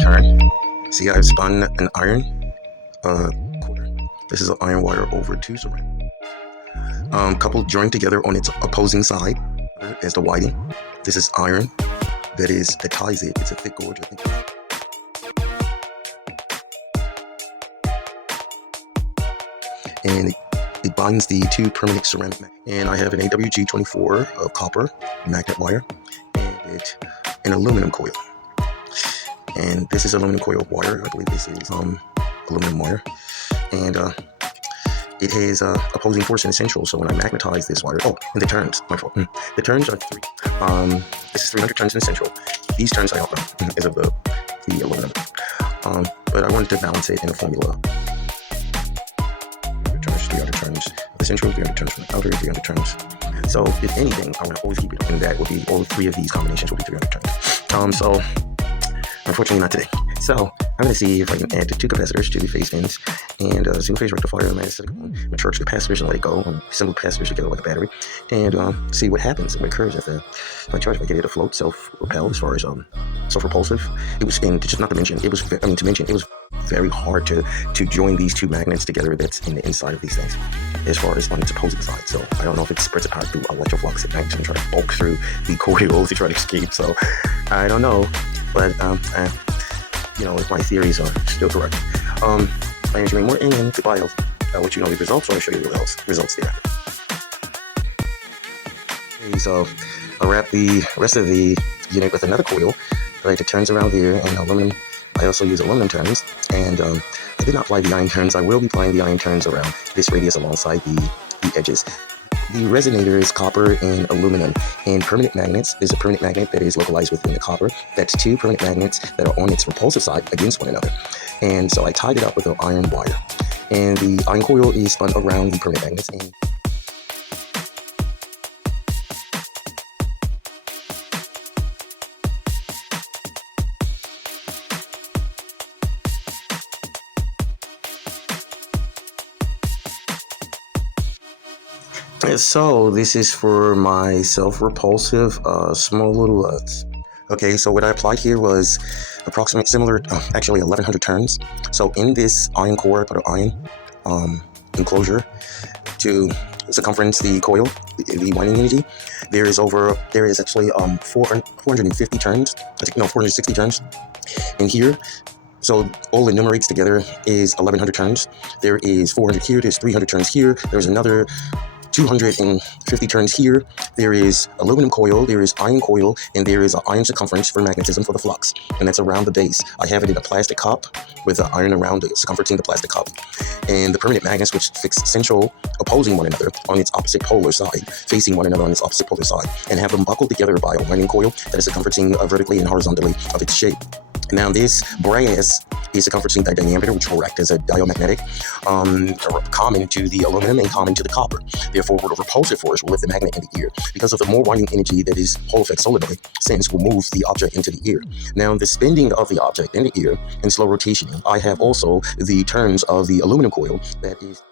return. See, I've spun an iron quarter. This is an iron wire over 2 ceramic. Coupled joined together on its opposing side is the whiting. This is iron that ties it. It's a thick gauge, I think. And it binds the 2 permanent ceramic. And I have an AWG24 of copper magnet wire and an aluminum coil. And this is aluminum coil wire. I believe this is aluminum wire. And it has opposing force and essential. So when I magnetize this wire, and the turns, my fault. The turns are 3. This is 300 turns in essential. These turns I don't know because of the aluminum. But I wanted to balance it in a formula. 300 turns of essential, 300 turns from the outer, 300 turns. So if anything, I want to always keep it, and that would be all 3 of these combinations will be 300 turns. So unfortunately not today. So I'm going to see if I can add the 2 capacitors to the phase ends and a single phase rectifier and charge the capacitors and let it go and assemble capacitors together like a battery and see what happens and what occurs after I charge. If I get it to float, self-repel as far as self-repulsive. It was, and just not to mention, it was very hard to join these 2 magnets together that's in the inside of these things as far as on its opposing side. So I don't know if it spreads apart through electroflux at night and try to bulk through the coils to try to escape. So I don't know, but if my theories are still correct. My name is Jermaine Morton, and goodbye. I'll let you know the results, or I'll show you the results thereafter. Okay, so I'll wrap the rest of the unit with another coil, like the turns around here, and aluminum. I also use aluminum turns, and I did not apply the iron turns. I will be applying the iron turns around this radius alongside the edges. The resonator is copper and aluminum, and permanent magnets is a permanent magnet that is localized within the copper. That's 2 permanent magnets that are on its repulsive side against one another. And so I tied it up with an iron wire. And the iron coil is spun around the permanent magnets. And so this is for my self-repulsive small little LUTs. Okay, so what I applied here was approximately similar, actually 1100 turns. So in this iron core, or iron enclosure to circumference the coil, the winding energy, there is actually 450 turns. I think 460 turns in here. So all the numerates together is 1100 turns. There is 400 here. There's 300 turns here. There's another 250 turns here. There is aluminum coil, there is iron coil, and there is an iron circumference for magnetism for the flux, and that's around the base. I have it in a plastic cup with the iron around it, circumferencing the plastic cup. And the permanent magnets, which fix central opposing one another on its opposite polar side, facing one another on its opposite polar side, and have them buckled together by a winding coil that is circumferencing vertically and horizontally of its shape. Now this brass is circumferencing the diameter, which will act as a diamagnetic, common to the aluminum and common to the copper. Therefore, the repulsive force will lift the magnet in the ear. Because of the more winding energy that is Hall effect solenoid sends will move the object into the ear. Now the spinning of the object in the ear and slow rotation, I have also the turns of the aluminum coil that is